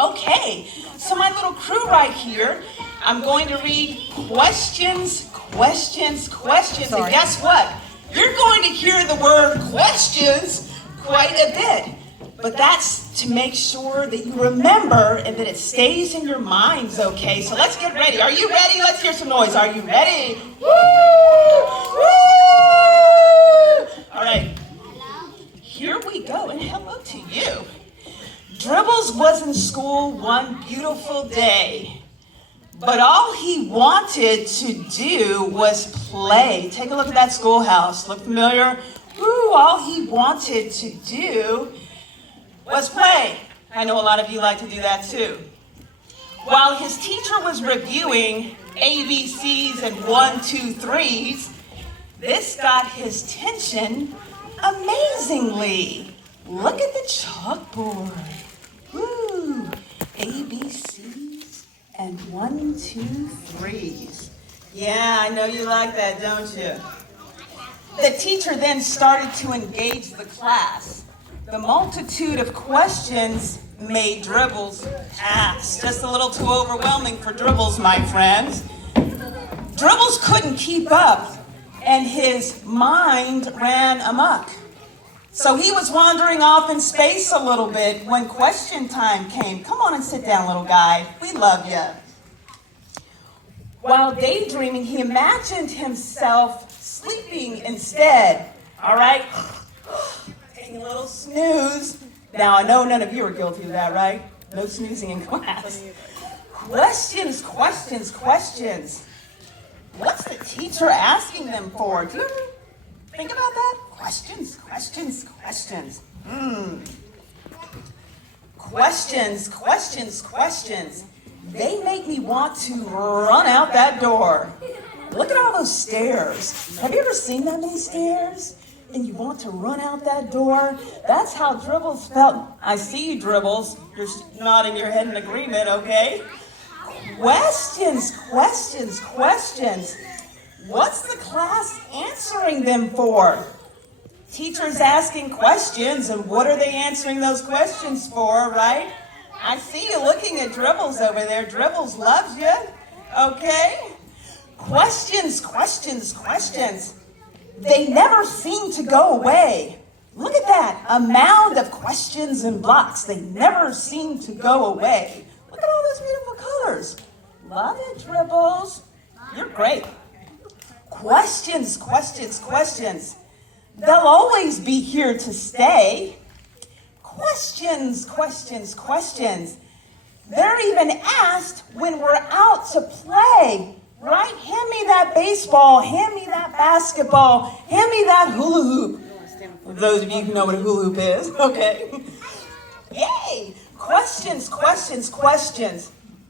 Okay, so my little crew right here, I'm going to read questions. And guess what? You're going to hear the word questions quite a bit. But that's to make sure that you remember and that it stays in your minds, okay? So let's get ready. Are you ready? Let's hear some noise. Are you ready? Woo! Woo! All right. Here we go, and hello to you. Dribbles was in school one beautiful day, but all he wanted to do was play. Take a look at that schoolhouse. Look familiar? Woo, all he wanted to do was play. I know a lot of you like to do that too. While his teacher was reviewing ABCs and 1, 2, 3s, this got his attention amazingly. Look at the chalkboard. Woo! ABCs and 1, 2, 3s. Yeah, I know you like that, don't you? The teacher then started to engage the class. The multitude of questions made Dribbles pass. Just a little too overwhelming for Dribbles, my friends. Dribbles couldn't keep up, and his mind ran amok. So he was wandering off in space a little bit when question time came. Come on and sit down, little guy. We love you. While daydreaming, he imagined himself sleeping instead. All right? Taking a little snooze. Now, I know none of you are guilty of that, right? No snoozing in class. Questions. What's the teacher asking them for? Do you ever think about that? Questions. Questions. They make me want to run out that door. Look at all those stairs. Have you ever seen that many stairs? And you want to run out that door? That's how Dribbles felt. I see you, Dribbles. You're nodding your head in agreement, okay? Questions. What's the class answering them for? Teachers asking questions, and what are they answering those questions for, right? I see you looking at Dribbles over there. Dribbles loves you, okay? Questions. They never seem to go away. Look at that, a mound of questions and blocks. They never seem to go away. Look at all those beautiful colors. Love it, Dribbles. You're great. Questions. They'll always be here to stay. Questions. They're even asked when we're out to play, right? Hand me that baseball, hand me that basketball, hand me that hula hoop. For those of you who know what a hula hoop is, okay? Yay! Questions.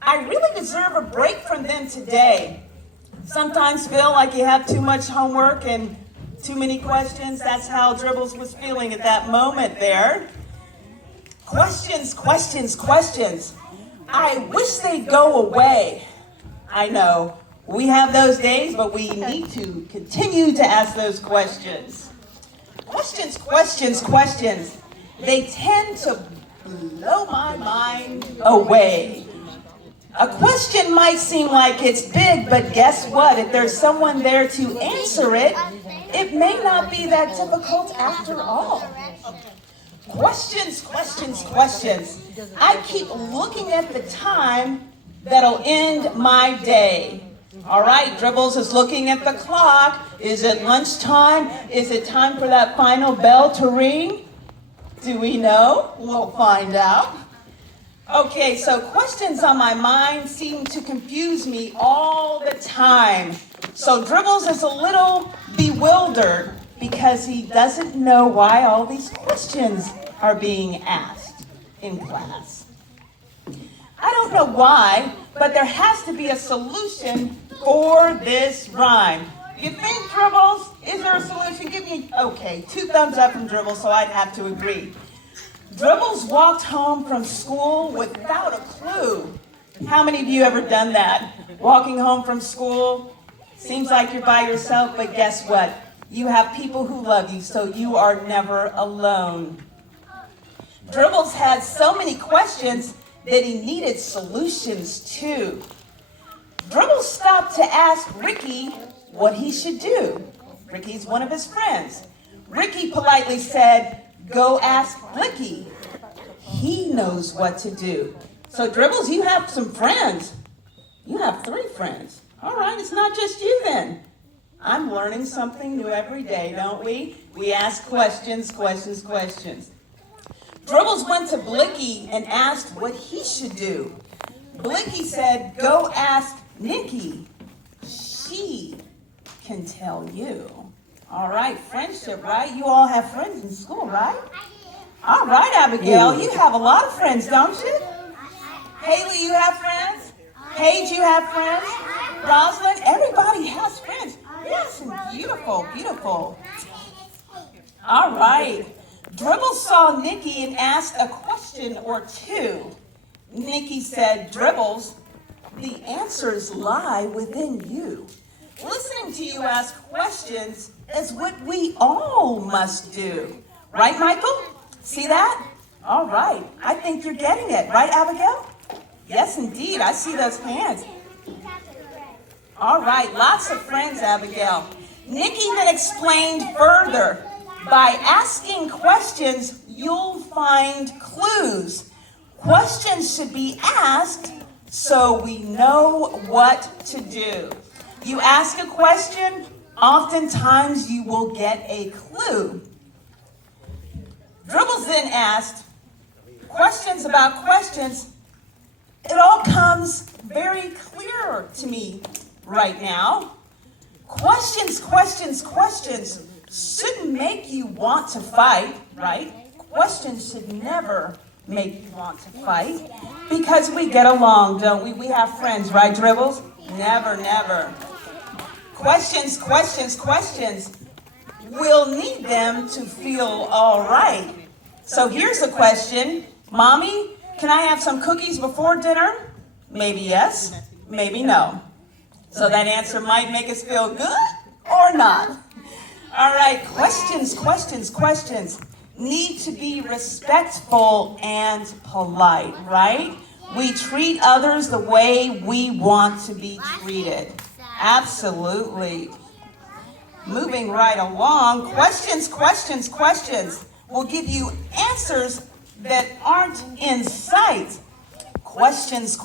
I really deserve a break from them today. Sometimes feel like you have too much homework and too many questions. That's how Dribbles was feeling at that moment there. Questions. I wish they'd go away. I know, we have those days, but we need to continue to ask those questions. Questions. They tend to blow my mind away. A question might seem like it's big, but guess what? If there's someone there to answer it, it may not be that difficult after all. Questions. I keep looking at the time that'll end my day. All right, Dribbles is looking at the clock. Is it lunchtime? Is it time for that final bell to ring? Do we know? We'll find out. Okay, so questions on my mind seem to confuse me all the time. So Dribbles is a little bewildered because he doesn't know why all these questions are being asked in class. I don't know why, but there has to be a solution for this rhyme. You think, Dribbles? Is there a solution? Give me, okay, 2 thumbs up from Dribbles, so I'd have to agree. Dribbles walked home from school without a clue. How many of you ever done that? Walking home from school, seems like you're by yourself, but guess what? You have people who love you, so you are never alone. Dribbles had so many questions that he needed solutions to. Dribbles stopped to ask Ricky what he should do. Ricky's one of his friends. Ricky politely said, "Go ask Blicky. He knows what to do." So Dribbles, you have some friends. You have 3 friends. All right, it's not just you then. I'm learning something new every day, don't we? We ask questions. Dribbles went to Blicky and asked what he should do. Blicky said, "Go ask Nikki. She can tell you." All right, friendship, right? You all have friends in school, right? All right, Abigail, you have a lot of friends, don't you? Haley, you have friends? Paige, you have friends? Rosalind, everybody has friends. Yes, and beautiful. All right. Dribbles saw Nikki and asked a question or two. Nikki said, "Dribbles, the answers lie within you. Listening to you ask questions is what we all must do." Right, Michael? See that? All right. I think you're getting it. Right, Abigail? Yes, indeed. I see those hands. All right. Lots of friends, Abigail. Nikki then explained further. By asking questions, you'll find clues. Questions should be asked so we know what to do. You ask a question, oftentimes you will get a clue. Dribbles then asked questions about questions. It all comes very clear to me right now. Questions shouldn't make you want to fight, right? Questions should never make you want to fight because we get along, don't we? We have friends, right, Dribbles? Never. Questions. We'll need them to feel all right. So here's a question. Mommy, can I have some cookies before dinner? Maybe yes, maybe no. So that answer might make us feel good or not. All right, questions need to be respectful and polite, right? We treat others the way we want to be treated. Absolutely. Moving right along, questions will give you answers that aren't in sight. Questions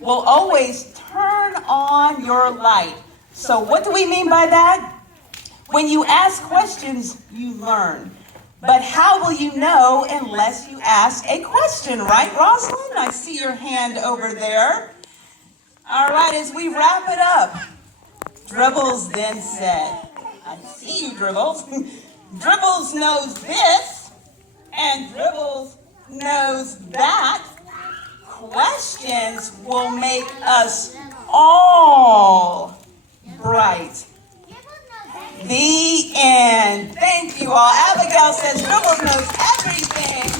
will always turn on your light. So what do we mean by that? When you ask questions, you learn. But how will you know unless you ask a question, right, Rosalind? I see your hand over there. All right, as we wrap it up, Dribbles then said, I see you, Dribbles. Dribbles knows this, and Dribbles knows that. Questions will make us all bright. The end. Thank you all. Abigail says Dribbles knows everything.